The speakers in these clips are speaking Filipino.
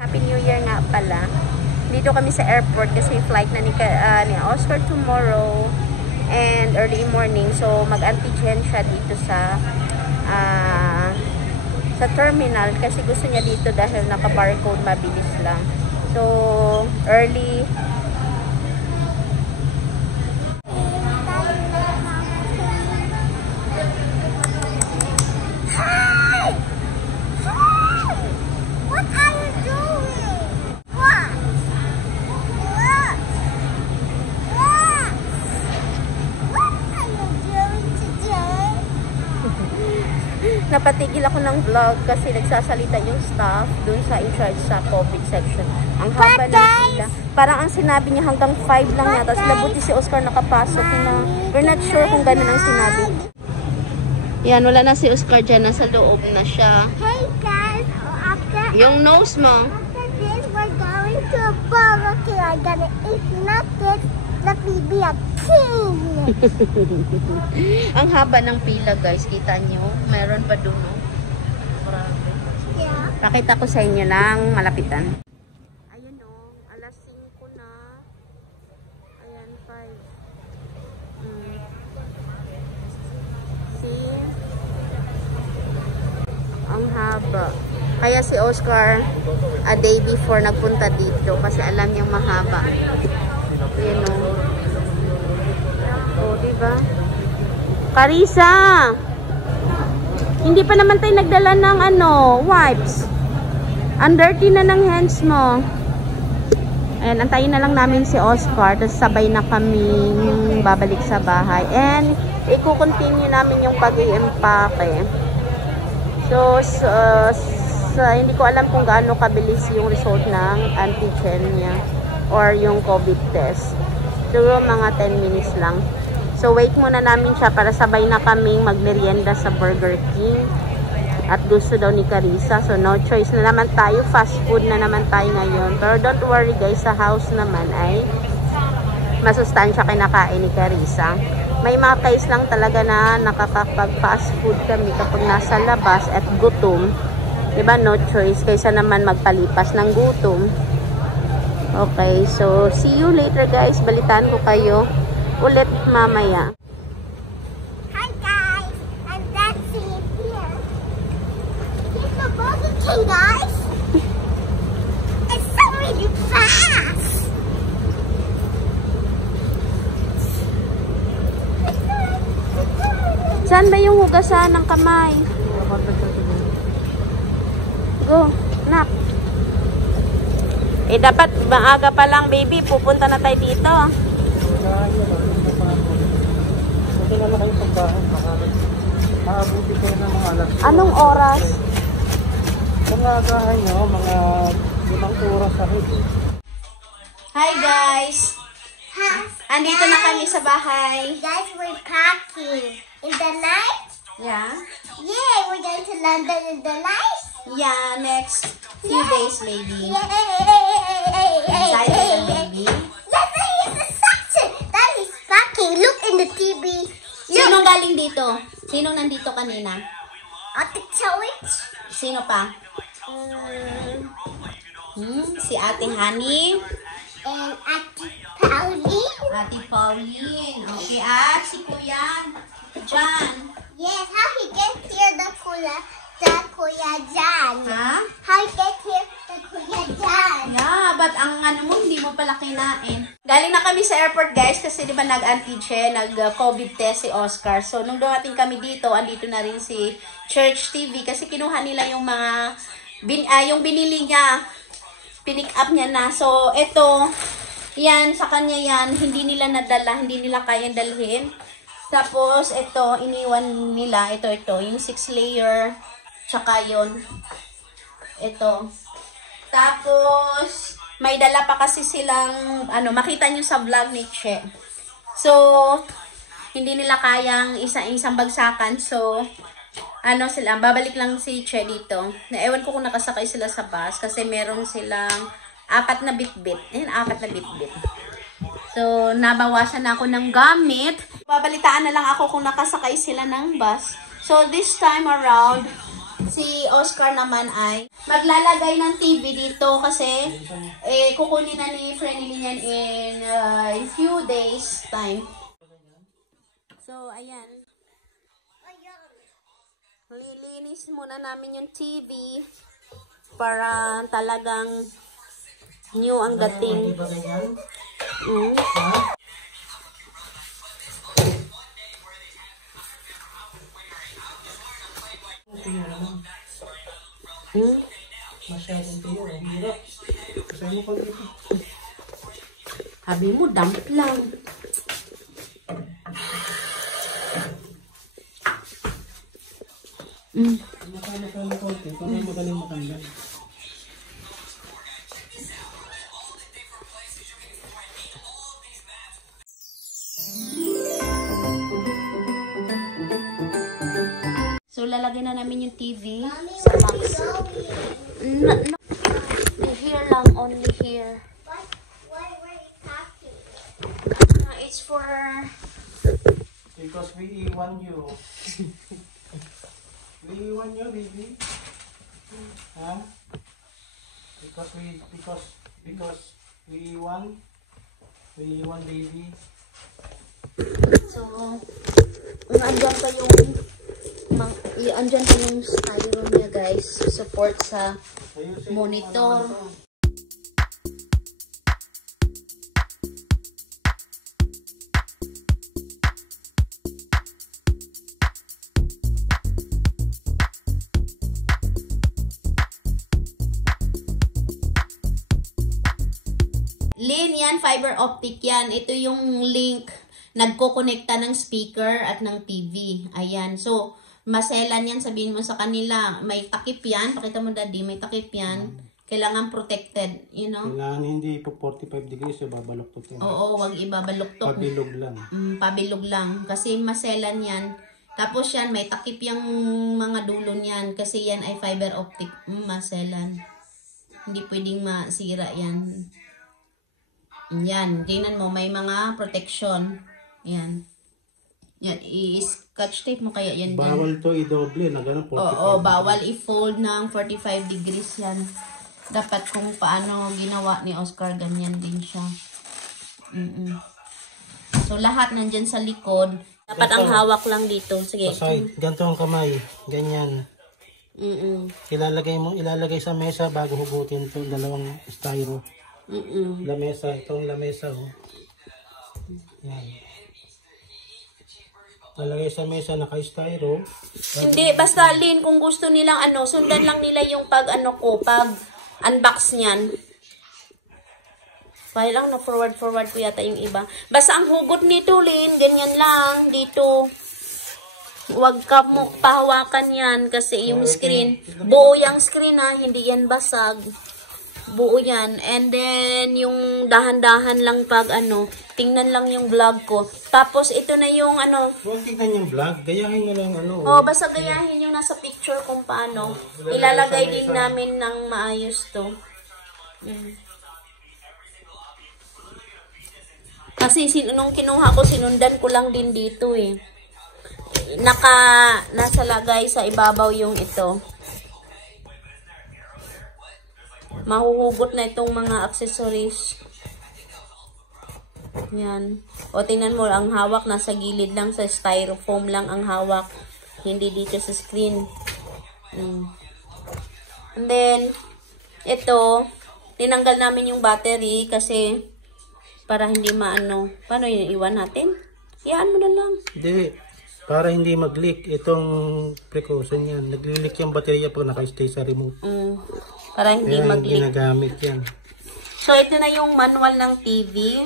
Happy New Year nga pala. Dito kami sa airport kasi flight na ni Oscar tomorrow and early morning. So mag-antigen siya dito sa terminal kasi gusto niya dito dahil naka-barcode, mabilis lang. So early napatigil ako ng vlog kasi nagsasalita yung staff dun sa in charge sa COVID section. Ang haba ng pila. Parang ang sinabi niya hanggang 5 lang na. Tapos labuti si Oscar nakapasok na. We're not sure kung gano'n ang sinabi. Yan, wala na si Oscar dyan. Nasa loob na siya. Hey guys, Yung nose mo. after this we're going to a barbecue. I'm gonna eat nuggets. Let me be a king. Ang haba ng pila guys. Kita nyo? Meron pa doon. No? Yeah. Pakita ko sa inyo ng malapitan. Ayun o. Alas 5 na. Ayan, 5. See? Ang haba. Kaya si Oscar a day before nagpunta dito kasi alam niyang mahaba. Ayun o. O, diba? Carissa! Hindi pa naman tayo nagdala ng wipes. Ang dirty na ng hands mo. Ayan, antayin na lang namin si Oscar. Tapos sabay na kaming babalik sa bahay. And, i-continue namin yung pag-i-empake. So, hindi ko alam kung gaano kabilis yung result ng antigen niya or yung COVID test. Siguro mga 10 minutes lang. So, wait muna namin siya para sabay na kaming magmerienda sa Burger King. At gusto daw ni Carissa. So, no choice na naman tayo. Fast food na naman tayo ngayon. Pero don't worry guys, sa house naman ay masustansya kinakain ni Carissa. May mga case lang talaga na nakakapag-fast food kami kapag nasa labas at gutom. Diba? No choice. Kaysa naman magpalipas ng gutom. Okay. So, see you later guys. Balitaan ko kayo ulit mamaya. Hi guys, I'm dancing here. Here's the Burger King, guys. It's so really fast. Saan ba yung hugasan ng kamay? Go, nak. Dapat maaga pa lang, baby. Pupunta na tayo dito. Anong oras? Mga agahan nyo, mga 5 oras sa hit. Hi guys! Andito na kami sa bahay. Guys, we're packing. In the night? Yeah? Yeah, we're going to London in the night. Yeah, next few days maybe. Yay! Excited, baby. Yes, it's a section. Daddy's packing. Look in the TV. Sinong galing dito? Sinong nandito kanina? At the church. Sino pa? Si Ate Honey. And Ate Pauline. Ate Pauline. Okay, at si Kuya John. Yes, how he get here, the Kuya Jan. Ha? How he get here, the Kuya Jan. Yeah, but ang mo, hindi mo pala kinain. Galing na kami sa airport guys kasi di ba nag-antigen, nag-COVID test si Oscar. So nung dumating kami dito, andito na rin si Church TV kasi kinuha nila yung mga, yung binili niya. Pinick up niya na. So ito, yan, sa kanya yan, hindi nila nadala, hindi nila kayang dalhin. Tapos ito, iniwan nila, ito, yung 6 layer, tsaka yun, ito. Tapos, may dala pa kasi silang, makita nyo sa vlog ni Che. So, hindi nila kayang isang bagsakan. So, sila, babalik lang si Che dito. Ewan ko kung nakasakay sila sa bus kasi meron silang 4 na bitbit. Ayan, 4 na bitbit. So, nabawasan na ako ng gamit. Babalitaan na lang ako kung nakasakay sila ng bus. So, this time around, Si Oscar naman ay maglalagay ng TV dito kasi kukunin na ni Frenny yan in few days time. So, ayan. Lilinis muna namin yung TV para talagang new ang dating. Masyadong tiyo. Hirap. Kasi mo pag ito. Sabi mo, dump lang. Makana konti. Para magaling matanggal. So, lalagay na namin yung TV sa box. No. Here lang, only here. Why were you talking? It's for... Because we want you. We want you, baby. Huh? Because we want baby. So, andyan pa yung styro niya, guys. Support sa monitor. Lin, yan, fiber optic yan. Ito yung link. Nagko-connecta ng speaker at ng TV. Ayan. So, maselan yan. Sabihin mo sa kanila, may takip yan. Pakita mo, daddy, may takip yan. Kailangan protected, you know? Kailangan hindi po 45 degrees, babaluktot yan. Oo, wag ibabaluktok. Pabilog lang. Pabilog lang. Kasi maselan yan. Tapos yan, may takip yung mga dulo niyan. Kasi yan ay fiber optic. Maselan. Hindi pwedeng masira yan. Yan. Tingnan mo, may mga protection. Yan. Yan. I-scotch tape mo kaya yan. Bawal to i-doble na gano'n. Oo, bawal i-fold ng 45 degrees yan. Dapat kung paano ginawa ni Oscar, ganyan din siya. So, lahat nandyan sa likod. Dapat ang hawak lang dito. Sige. Pasay, ganito ang kamay. Ganyan. Ilalagay sa mesa bago hugutin itong dalawang styro. Lamesa. Itong lamesa. Oh. Yan. Lalagay sa mesa naka-styro. Hindi, basta Lin, kung gusto nilang sundan lang nila yung pag unbox niyan. Kaya lang, forward ko yata yung iba. Basta ang hugot nito, Lin, ganyan lang, dito. Huwag ka mo pahawakan yan kasi yung screen, buo yung screen hindi yan basag. Buo yan. And then, yung dahan-dahan lang pag tingnan lang yung vlog ko. Tapos, ito na yung Huwag tingnan yung vlog. Gayahin mo lang basta gayahin yung nasa picture kung paano. Ilalagay din namin ng maayos to. Kasi nung kinuha ko, sinundan ko lang din dito eh. Nasa lagay sa ibabaw yung ito. Mahuhugot na itong mga accessories. Yan. O, tingnan mo, ang hawak nasa gilid lang, sa styrofoam lang ang hawak. Hindi dito sa screen. And then, ito, tinanggal namin yung battery kasi para hindi maano. Paano yun? Iwan natin? Iyaan mo na lang. Hindi. Para hindi mag-leak. Itong precaution yan. Nag-leak yung baterya pag naka-stay sa remote. Para hindi mag-leak. Ginagamit yan. So, ito na yung manual ng TV.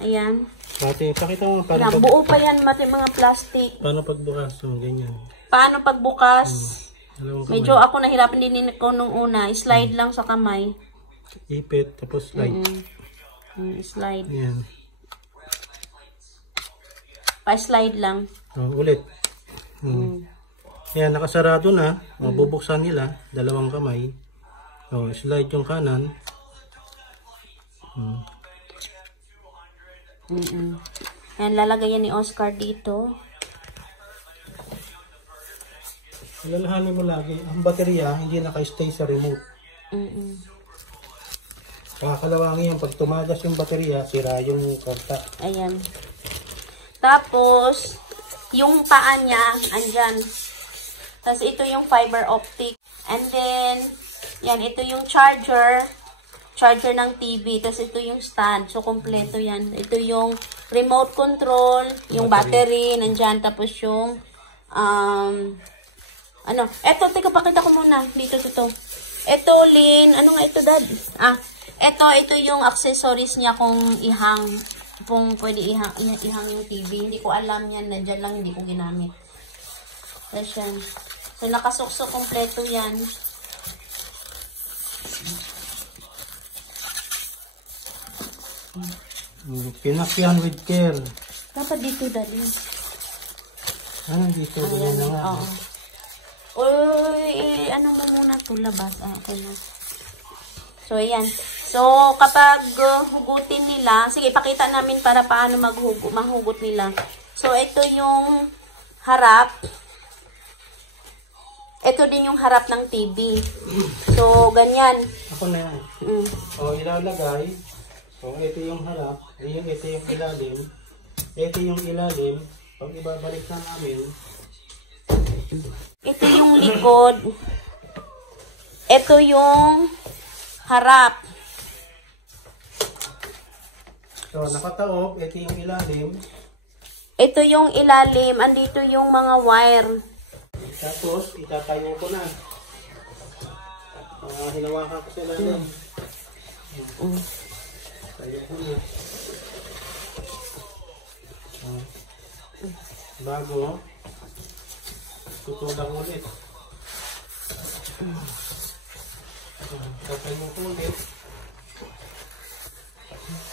Ayan. Pati, pakita mo. Buo pa yan, mga plastic. Paano pagbukas? Ganyan. Paano pagbukas? Medyo kamay. ako nahirapan din ko nung una. Slide lang sa kamay. Ipit, tapos slide. Slide. Yan. Pa-slide lang. Ulit. Yan, nakasarado na. Bubuksan nila. Dalawang kamay. Slide yung kanan. Yan, lalagay yan ni Oscar dito. Alalahanin mo lagi, ang baterya hindi naka-stay sa remote. Kakakalawangin yan, pag tumagas yung baterya, sira yung kontak. Ayan. Tapos, yung paa niya, andyan. Tapos, ito yung fiber optic. And then, yan, ito yung charger. Charger ng TV. Tapos, ito yung stand. So, kompleto yan. Ito yung remote control, yung battery, nandyan. Tapos, yung, eto, teka, pakita ko muna. Dito. Ito, Lin. Ano nga ito, Dad? Ito yung accessories niya kung pwede ihang yung TV. Hindi ko alam yan. Nandiyan lang, hindi ko ginamit. Tapos yan. So, nakasuksok kompleto yan. Pinakyan with care. Dapat dito, Daddy. Ano dito? Ayan, oo. Uy, ano mo muna ito? Labas. Okay na. So, ayan. So, kapag hugutin nila, sige, pakita namin para paano mahugot nila. So, ito yung harap. Ito din yung harap ng TV. So, ganyan. Ako na yan. O, ilalagay. So, ito yung harap. Ito yung ilalim. Ito yung ilalim. Pag ibabalik na namin. Ito yung likod. Ito yung harap. So, nakataob. Ito yung ilalim. Ito yung ilalim. Andito yung mga wire. Tapos, itatayo ko na. Hinawakan ko sa ilalim. Tayo ko na. Bago, tutulang ulit. Tatayo ko ulit.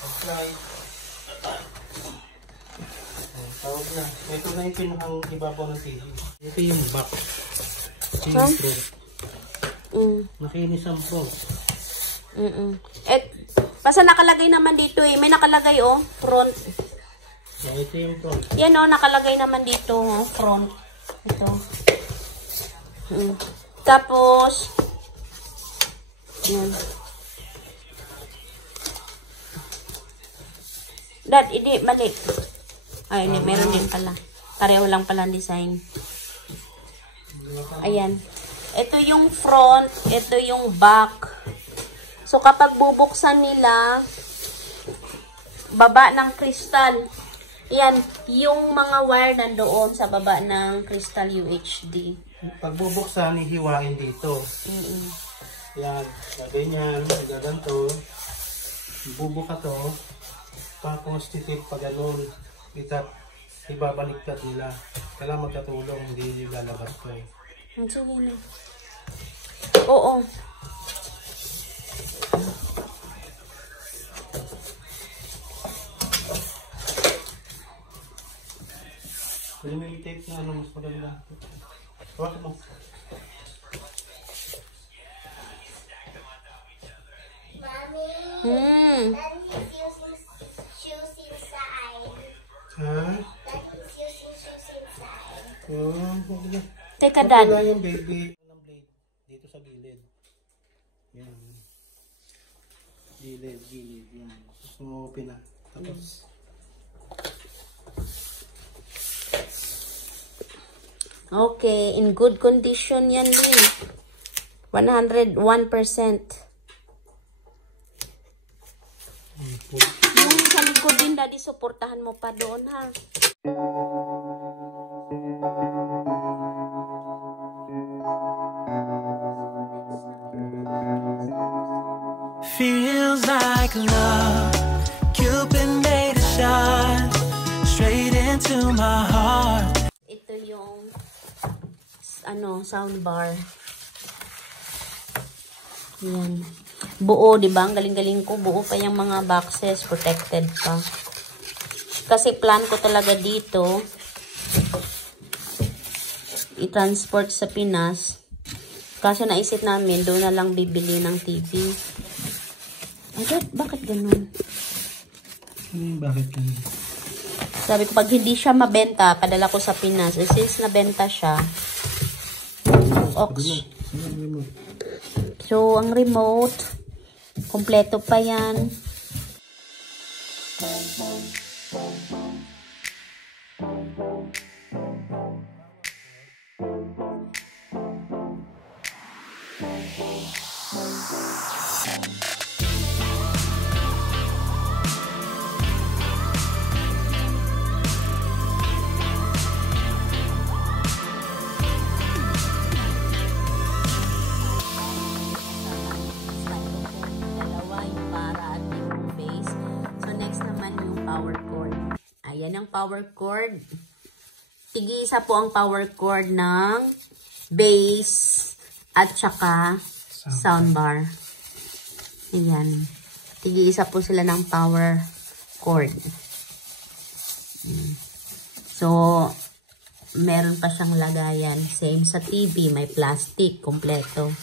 Apply. Tawag na. Ito na yung pinakang ibabaw ng TV. Ito yung back. Ito yung front. Nakinis ang front. Basta nakalagay naman dito eh. May nakalagay front. So, ito yung front. Yan nakalagay naman dito front. Ito. Tapos, yan. Dad, hindi, mali. Ay, hindi, meron din pala. Pareho lang pala ang design. Ayan. Ito yung front, ito yung back. So, kapag bubuksan nila, baba ng kristal. Yan, yung mga wire nandoon sa baba ng crystal UHD. Pag bubuksan, hihiwain dito. Yan, ganyan, gaganto. Bubuka to. Tapos titip pa ganun. Ibabaliktad nila. Kailangan magkatulong, hindi lalabas ko. Sige na. Oo. May tape na mas maganda. Huwag mo. Mommy, Daddy's using shoes inside. Ha? Daddy's using shoes inside. Teka, Dad. Wala yung baby ng blade dito sa gilid. Yan. Gilid. Yan. Tapos mo-open na. Tapos Okay, in good condition yan, Lin. 101%. Yung sa likod din, Daddy, suportahan mo pa doon, ha? Feels like love. Cupid made a shot straight into my heart. Ito yung sound bar. Yan. Buo, di ba? Ang galing-galing ko. Buo pa yung mga boxes. Protected pa. Kasi plan ko talaga dito i-transport sa Pinas. Kaso naisip namin, doon na lang bibili ng TV. Bakit ganun? bakit ganun? Sabi ko, pag hindi siya mabenta, padala ko sa Pinas. Since nabenta siya, aux. Remote. So, ang remote, kompleto pa yan. Ayan ang power cord. Tig-isa po ang power cord ng base at saka soundbar. Ayan. Tig-isa po sila ng power cord. So, meron pa siyang lagayan. Same sa TV. May plastic. Kompleto.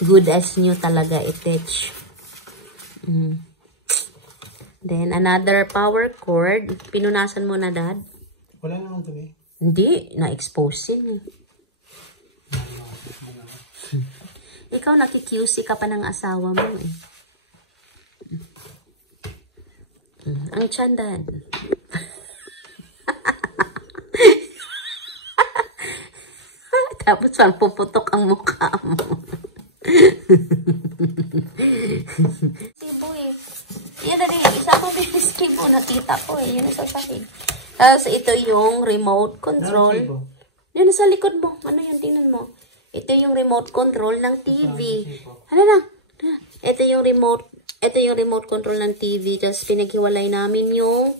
Good as new talaga itich. Then, another power cord. Pinunasan mo na, Dad? Wala naman dumi. Hindi. Na-expose yun. Ikaw, nakiki-QC ka pa ng asawa mo eh. Ang tiyan, Dad. Tapos, saan puputok ang mukha mo? Tibo eh. Yan na rin. Isa ko biniskin mo. Nakita ko eh. Yun sa sakit. Tapos ito yung remote control. Yun sa likod mo. Ano yun? Tingnan mo. Ito yung remote control ng TV. Ano na? Ito yung remote control ng TV. Tapos pinaghiwalay namin yung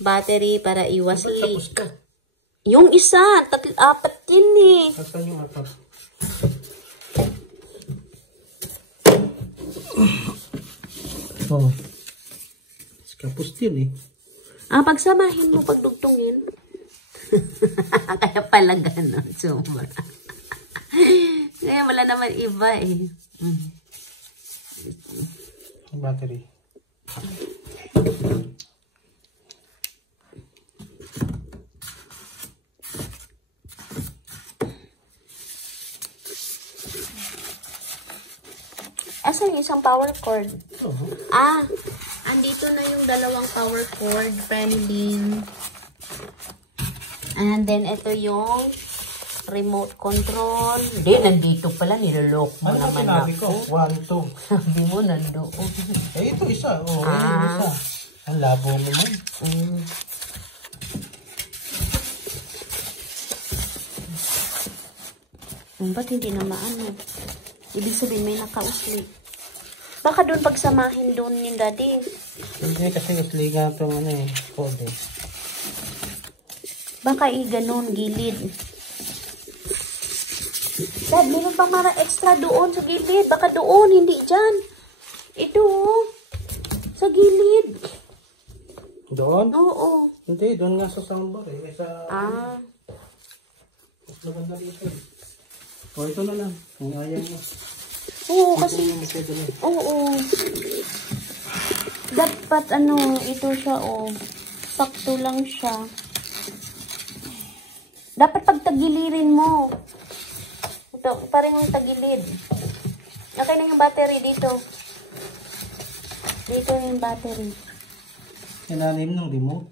battery para iwas leak. Yung isa. Apat yun eh. Saan yung apat? Oh. Kapos din eh. Pagsamahin mo, pagdugtungin. Kaya pala gano'n. Sumura. Kaya wala naman iba eh. Battery. Asan yung isang power cord? Oh. Andito na yung dalawang power cord, friendly. And then, ito yung remote control. Hindi, nandito pala. Nilolok mo ano naman sinabi ako. ko? 1, 2. Sabi mo, nandoon. Eh, ito isa. Oh, yung isa. Ang labo naman. Ba't hindi na maano? Ibig sabihin, may nakausli. Baka doon pagsamahin doon yung daddy. Hindi kasi usliga itong ano eh. Code eh. Baka ganun, gilid. Dad, meron pa mara extra doon sa gilid. Baka doon, hindi dyan. Ito, sa gilid. Doon? Oo. Hindi, doon nga sa soundbar eh. Sa... Mas maganda dito eh. O, ito na lang. Kung ayaw mo. Oo, kasi... Oo. Dapat ito siya, sakto lang siya. Dapat pagtagilirin mo. Ito, parang tagilid. Okay na yung battery dito. Dito yung battery. Ilalim ng remote.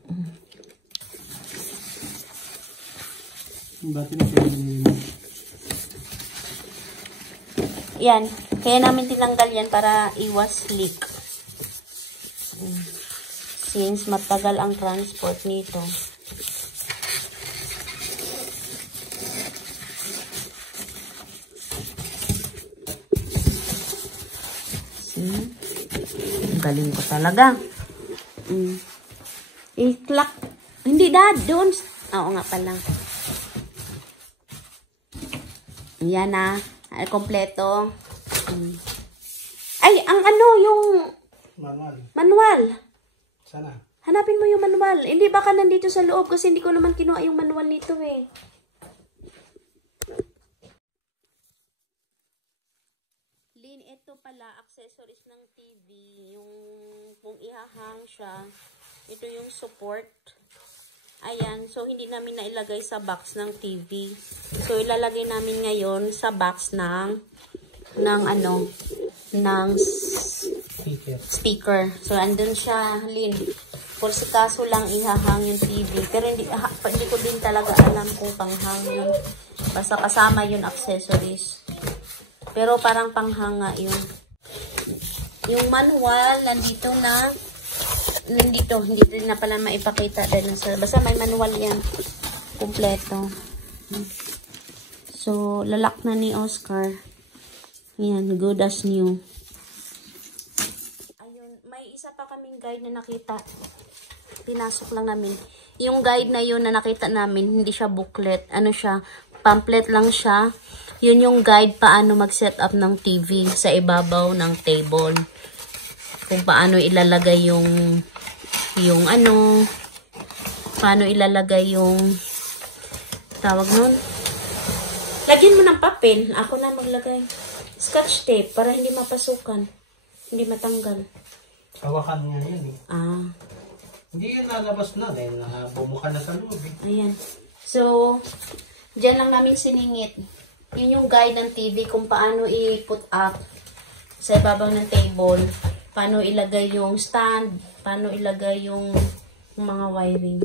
Yung battery sa remote. Yan. Kaya namin tinanggal yan para iwas leak. Since matagal ang transport nito. Galing ko talaga. I-clock. Hindi, Dad. Doon. Oo nga pala. Yan na. Ay, kompleto. Ay, ang yung manual. Sana. Hanapin mo yung manual. Hindi baka nandito sa loob kasi hindi ko naman kinuha yung manual nito eh. Lin, ito pala accessories ng TV. Yung kung ihahang siya, ito yung support. Ayan, so hindi namin nailagay sa box ng TV. So ilalagay namin ngayon sa box ng speaker. So andun siya, Lin. Por si kaso lang ihahang yung TV. Pero hindi ko din talaga alam kung panghang yun. Basta kasama yun accessories. Pero parang panghanga yun. Yung manual, nandito, hindi rin na pala maipakita dahil basta may manual yan. Kompleto. So, lalak na ni Oscar. Yan, good as new. Ayun, may isa pa kaming guide na nakita. Pinasok lang namin. Yung guide na yun na nakita namin, hindi siya booklet. Ano siya? Pamphlet lang siya. Yun yung guide paano mag-set up ng TV sa ibabaw ng table. Kung paano ilalagay paano ilalagay yung tawag nun. Lagyan mo ng papel. Ako na maglagay. Scotch tape para hindi mapasukan. Hindi matanggal. Hawakan niya yun eh. Ah. Hindi yun nalabas na dahil bumuka na sa loob eh. Ayan. So, dyan lang namin siningit. Yun yung guide ng TV kung paano i-put up sa ibabaw ng table. Paano ilagay yung stand. Paano ilagay yung mga wiring.